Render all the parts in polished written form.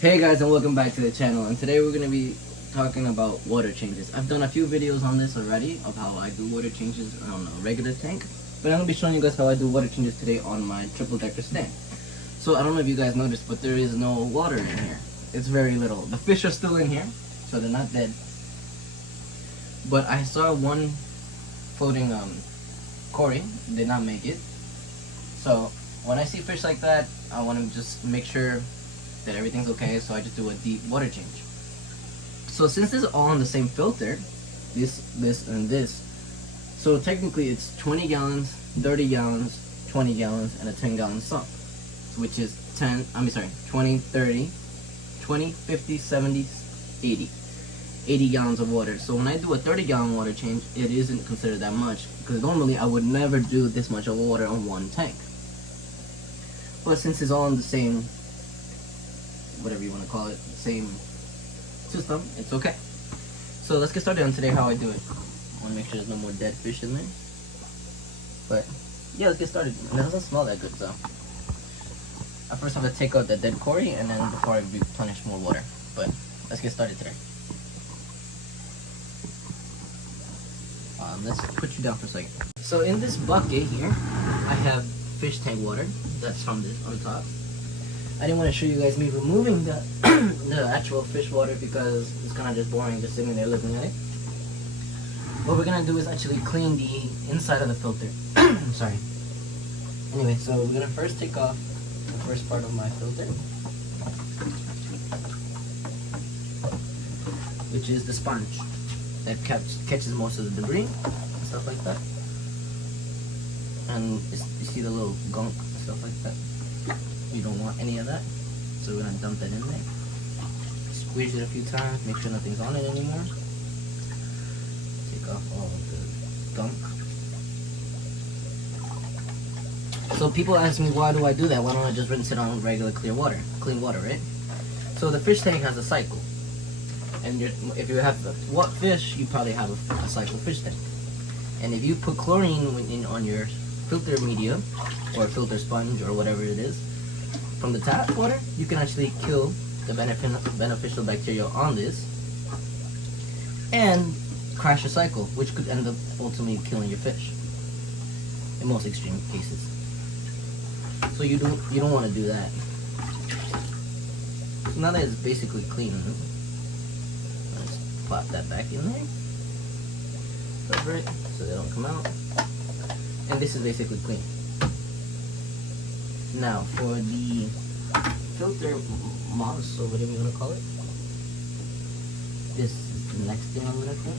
Hey guys, and welcome back to the channel, and today we're going to be talking about water changes. I've done a few videos on this already of how I do water changes on a regular tank, but I'm going to be showing you guys how I do water changes today on my triple decker stand. So I don't know if you guys noticed, but there is no water in here. It's very little. The fish are still in here, so they're not dead. But I saw one floating Cory, did not make it. So when I see fish like that, I want to just make sure that everything's okay, so I just do a deep water change. So since this is all on the same filter, this, and this, so technically it's 20 gallons, 30 gallons, 20 gallons, and a 10-gallon sump, which is 20, 30, 20, 50, 70, 80 gallons of water. So when I do a 30-gallon water change, it isn't considered that much, because normally I would never do this much of water on one tank. But since it's all in the same, whatever you want to call it, same system, it's okay. So let's get started on today how I do it. I want to make sure there's no more dead fish in there. But yeah, let's get started. And it doesn't smell that good, so I first have to take out the dead Cory, and then before I replenish more water. But let's get started today. Let's put you down for a second. So in this bucket here, I have fish tank water. That's from this on top. I didn't want to show you guys me removing the the actual fish water because it's kind of just boring just sitting there looking at it. What we're gonna do is actually clean the inside of the filter. Sorry. Anyway, so we're gonna first take off the first part of my filter, which is the sponge that catches most of the debris and stuff like that. And you see the little gunk and stuff like that. You don't want any of that, so we're gonna dump that in there. Squeeze it a few times, make sure nothing's on it anymore. Take off all of the gunk. So people ask me, why do I do that? Why don't I just rinse it on regular clean water, right? So the fish tank has a cycle, and if you have wet fish, you probably have a cycle fish tank. And if you put chlorine on your filter media or filter sponge or whatever it is from the tap water, you can actually kill the beneficial bacteria on this and crash a cycle, which could end up ultimately killing your fish in most extreme cases. So you don't want to do that. So now that it's basically clean, let's plop that back in there. Cover it so they don't come out. And this is basically clean. Now for the filter moss, or whatever you want to call it, this is the next thing I'm going to clean.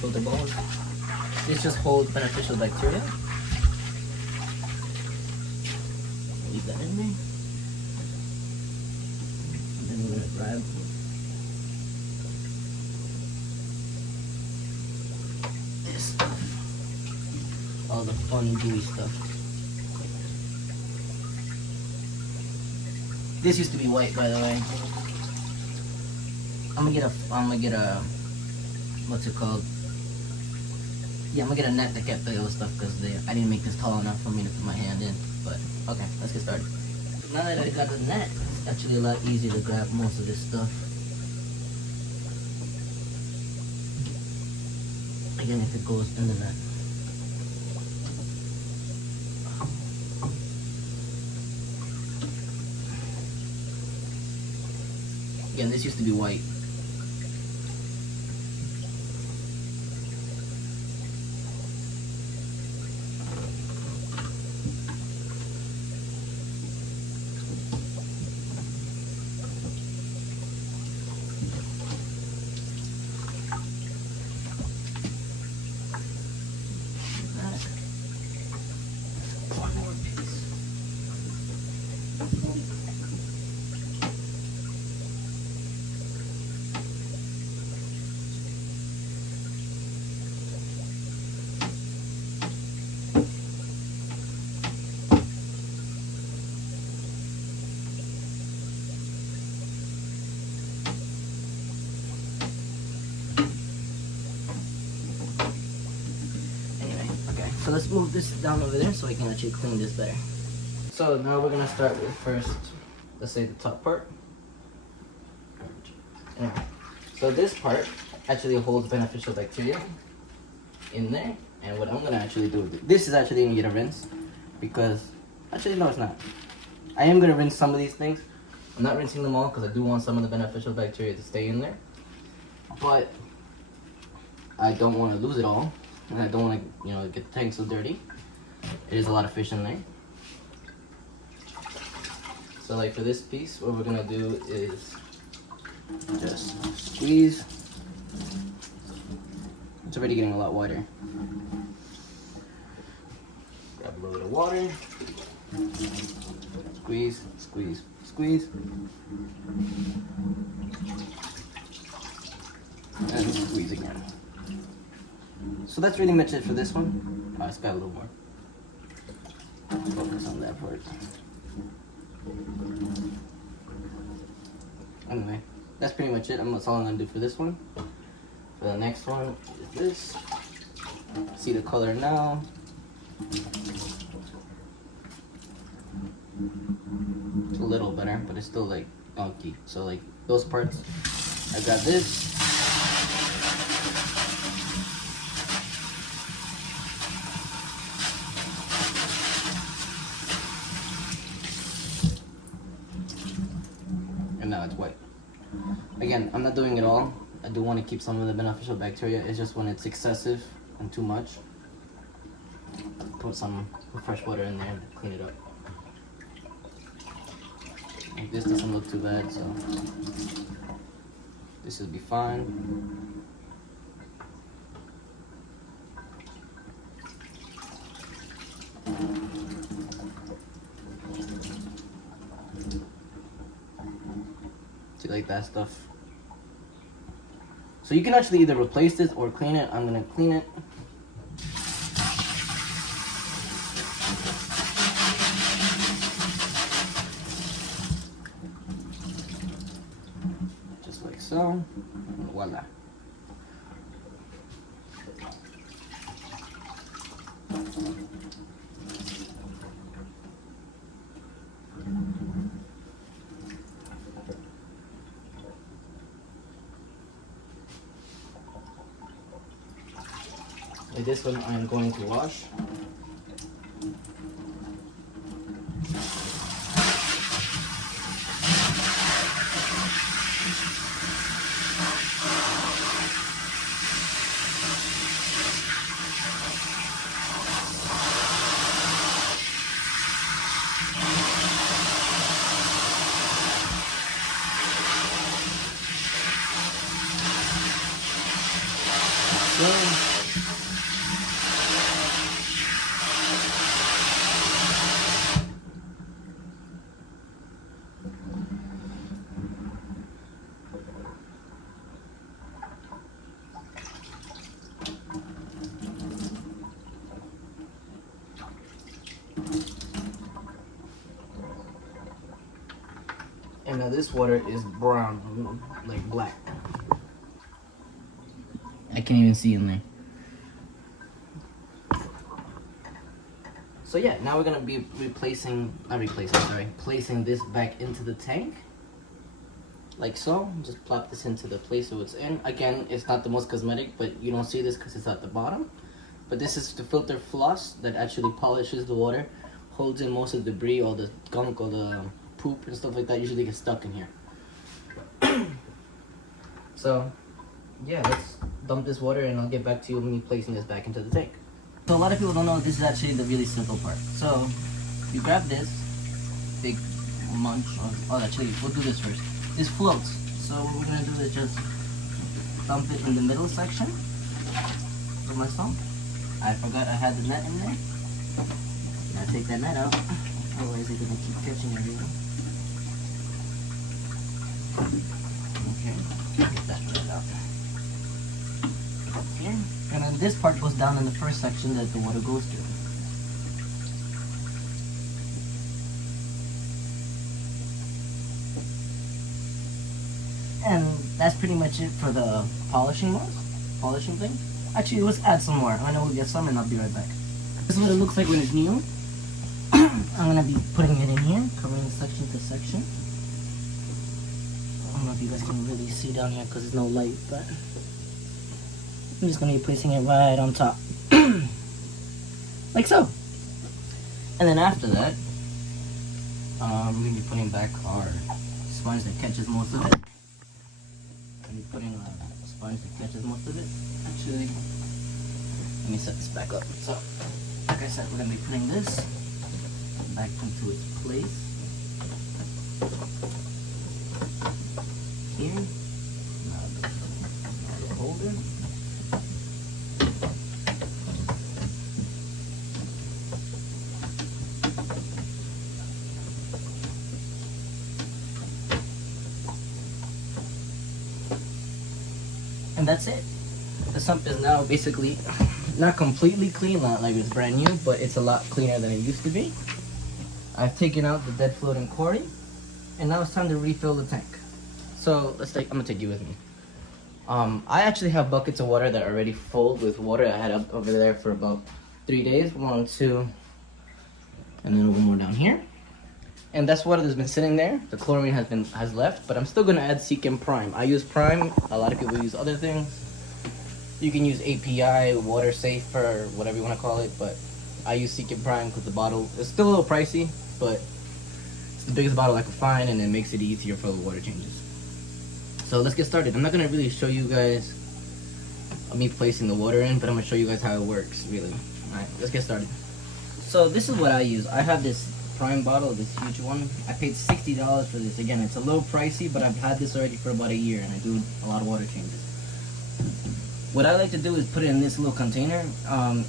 Filter balls. This just holds beneficial bacteria. Leave that in there. And then we're going to grab this stuff. All the fun gooey stuff. This used to be white, by the way. I'm gonna get a what's it called? Yeah, I'm gonna get a net to get the other stuff because I didn't make this tall enough for me to put my hand in. But okay, let's get started. Now that I got the net, it's actually a lot easier to grab most of this stuff. Again, if it goes in the net. Again, this used to be white. One more piece. So let's move this down over there so I can actually clean this better. So now we're gonna start with first, let's say the top part. Anyway, so this part actually holds beneficial bacteria in there. And what I'm gonna actually do, this is actually gonna get a rinse, because, actually no it's not. I am gonna rinse some of these things. I'm not rinsing them all because I do want some of the beneficial bacteria to stay in there. But I don't want to lose it all, and I don't want to, you know, get the tank so dirty. It is a lot of fish in there. So like for this piece, what we're gonna do is just squeeze. It's already getting a lot wider. Grab a little bit of water. Squeeze, squeeze, squeeze. And squeeze again. So that's really much it for this one. Oh, it's got a little more. Focus on that part. Anyway, that's pretty much it. That's all I'm gonna do for this one. For the next one is this. See the color now. It's a little better, but it's still like funky. So like those parts, I got this. And now it's white. Again, I'm not doing it all. I do want to keep some of the beneficial bacteria. It's just when it's excessive and too much, put some fresh water in there and clean it up. Like this doesn't look too bad, so this will be fine. See, like that stuff. So you can actually either replace this or clean it. I'm gonna clean it. Just like so, and voila. Like this one I'm going to wash. So, and now this water is brown, like black. I can't even see in there. So yeah, now we're gonna be placing this back into the tank. Like so. Just plop this into the place so it's in. Again, it's not the most cosmetic, but you don't see this because it's at the bottom. But this is the filter floss that actually polishes the water, holds in most of the debris, all the gunk, all the poop and stuff like that usually gets stuck in here. So yeah, let's dump this water and I'll get back to you when me placing this back into the tank. So a lot of people don't know this is actually the really simple part. So you grab this big munch, oh actually we'll do this first. This floats. So what we're gonna do is just dump it in the middle section of my sump. I forgot I had the net in there. Now take that net out, otherwise it's gonna keep catching everything. Okay, get that right out. Okay. And then this part goes down in the first section that the water goes through. And that's pretty much it for the polishing thing. Actually, let's add some more. I know we'll get some and I'll be right back. This is what it looks like when it's new. I'm gonna be putting it in here, covering section to section. I don't know if you guys can really see down here because there's no light, but I'm just gonna be placing it right on top. Like so. And then after that, we're gonna be putting back our sponge that catches most of it. I'm putting a sponge that catches most of it. Actually, let me set this back up. So, like I said, we're gonna be putting this back into its place. Here. Now the holder. And that's it. The sump is now basically not completely clean, not like it's brand new, but it's a lot cleaner than it used to be. I've taken out the dead floating quarry, and now it's time to refill the tank. So I'm gonna take you with me. I actually have buckets of water that are already full with water. I had up over there for about 3 days, 1, 2, and then one more down here. And that's water that's been sitting there. The chlorine has left, but I'm still gonna add CHENG'S Prime. I use Prime. A lot of people use other things. You can use API, water safe, or whatever you want to call it, but I use CHENG'S Prime because the bottle is still a little pricey, but it's the biggest bottle I could find, and it makes it easier for the water changes. So let's get started. I'm not gonna really show you guys me placing the water in, but I'm gonna show you guys how it works, really. All right, let's get started. So this is what I use. I have this Prime bottle, this huge one. I paid $60 for this. Again, it's a little pricey, but I've had this already for about a year, and I do a lot of water changes. What I like to do is put it in this little container.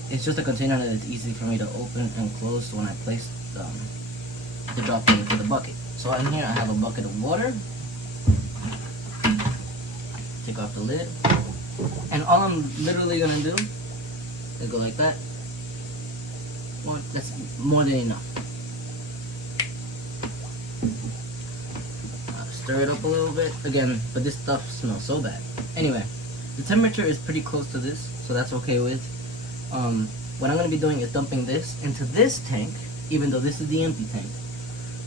It's just a container that is easy for me to open and close when I place the drop into the bucket. So in here I have a bucket of water. Take off the lid. And all I'm literally gonna do is go like that. Well, that's more than enough. Stir it up a little bit. Again, but this stuff smells so bad. Anyway. The temperature is pretty close to this, so that's okay with. What I'm going to be doing is dumping this into this tank, even though this is the empty tank.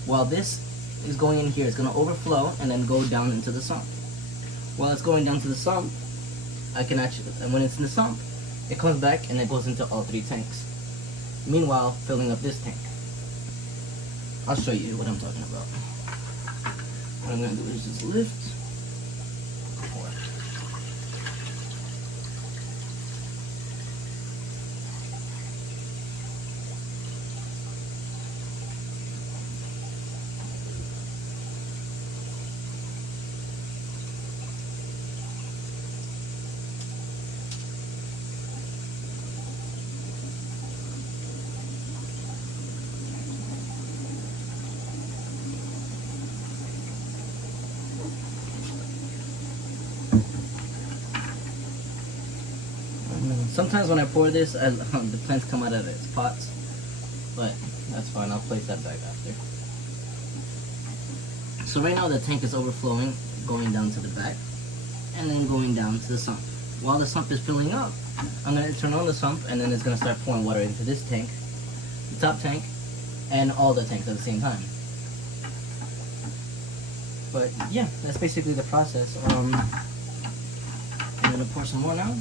While this is going in here, it's going to overflow and then go down into the sump. While it's going down to the sump, and when it's in the sump, it comes back and it goes into all 3 tanks. Meanwhile, filling up this tank. I'll show you what I'm talking about. What I'm going to do is just lift. Sometimes when I pour this, the plants come out of its pots, but that's fine. I'll place that back after. So right now the tank is overflowing, going down to the back, and then going down to the sump. While the sump is filling up, I'm going to turn on the sump, and then it's going to start pouring water into this tank, the top tank, and all the tanks at the same time. But yeah, that's basically the process. I'm going to pour some more now.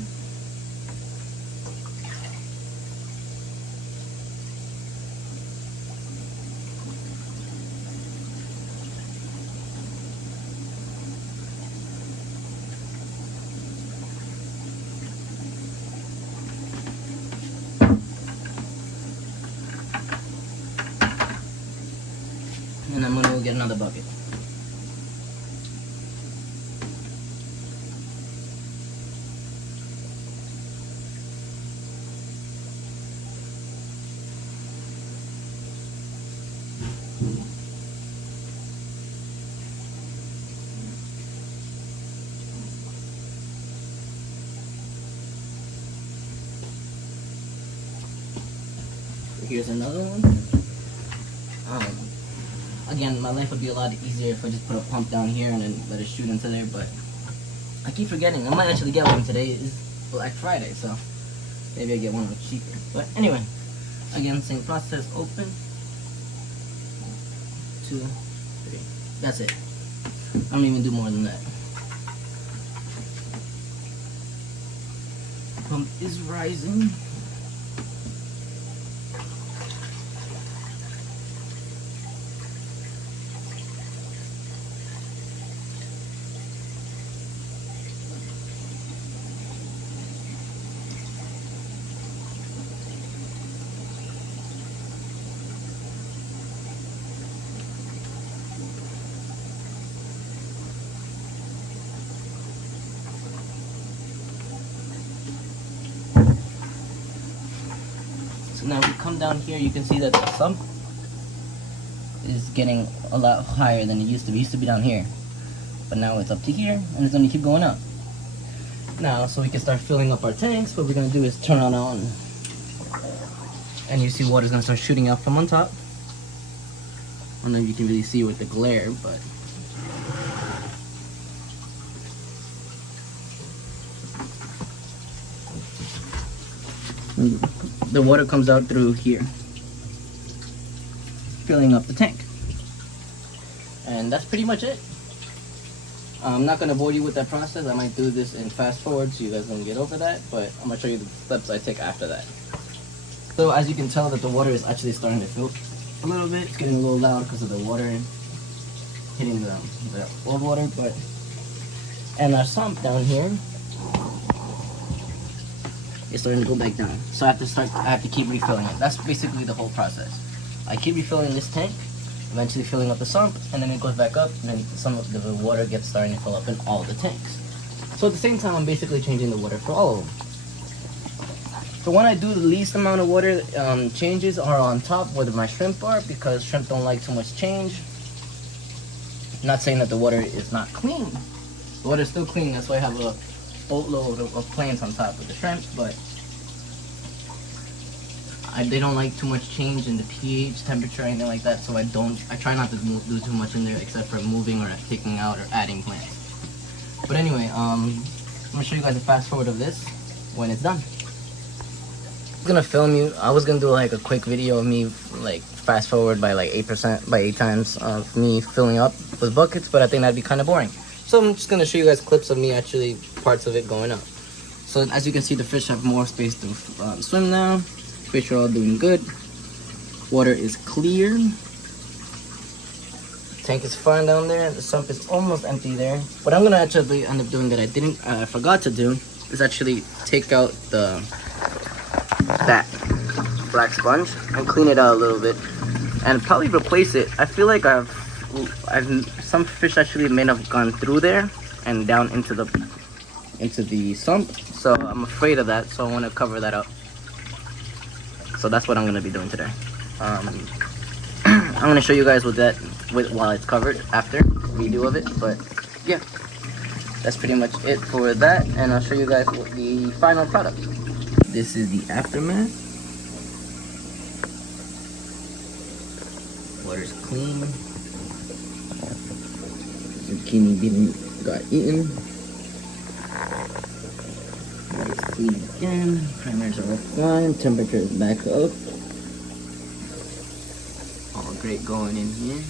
And I'm gonna go get another bucket. Here's another one. Again, my life would be a lot easier if I just put a pump down here and then let it shoot into there, but I keep forgetting. I might actually get one. Today is Black Friday, so maybe I get one cheaper. But anyway, again, same process, open. 2, 3. That's it. I don't even do more than that. Pump is rising. So now if you come down here, you can see that the sump is getting a lot higher than it used to be. It used to be down here, but now it's up to here, and it's gonna keep going up. Now, so we can start filling up our tanks, what we're gonna do is turn it on, and you see water's gonna start shooting out from on top. I don't know if you can really see with the glare, but the water comes out through here, filling up the tank. And that's pretty much it. I'm not going to bore you with that process. I might do this in fast forward so you guys don't get over that, but I'm going to show you the steps I take after that. So as you can tell that the water is actually starting to fill a little bit. It's getting a little loud because of the water hitting the old water, but and our sump down here is starting to go back down. So I have to keep refilling it. That's basically the whole process. I keep refilling this tank, eventually filling up the sump, and then it goes back up, and then some of the water gets starting to fill up in all the tanks. So at the same time, I'm basically changing the water for all of them. So when I do the least amount of water changes are on top where my shrimp are, because shrimp don't like too much change. I'm not saying that the water is not clean. The water is still clean, that's why I have a boatload of plants on top of the shrimp, but they don't like too much change in the pH, temperature, anything like that, so I try not to do too much in there except for moving or taking out or adding plants. But anyway, I'm gonna show you guys a fast forward of this when it's done. I'm gonna film you. I was gonna do like a quick video of me like fast forward by like 8% by 8 times of me filling up with buckets, but I think that'd be kind of boring. So I'm just gonna show you guys clips of me actually parts of it going up. So as you can see, the fish have more space to swim now. Fish are all doing good. Water is clear. Tank is fine down there. The sump is almost empty there. What I'm gonna actually end up doing that I forgot to do is actually take out that black sponge and clean it out a little bit, and probably replace it. I feel like some fish actually may have gone through there and down into the sump, so I'm afraid of that, so I want to cover that up. So that's what I'm going to be doing today. I'm going to show you guys while it's covered after redo of it, but yeah, that's pretty much it for that, and I'll show you guys the final product. This is the aftermath. Water's clean. Zucchini got eaten. Water's clean again. Primers are fine. Temperature is back up. All great going in here.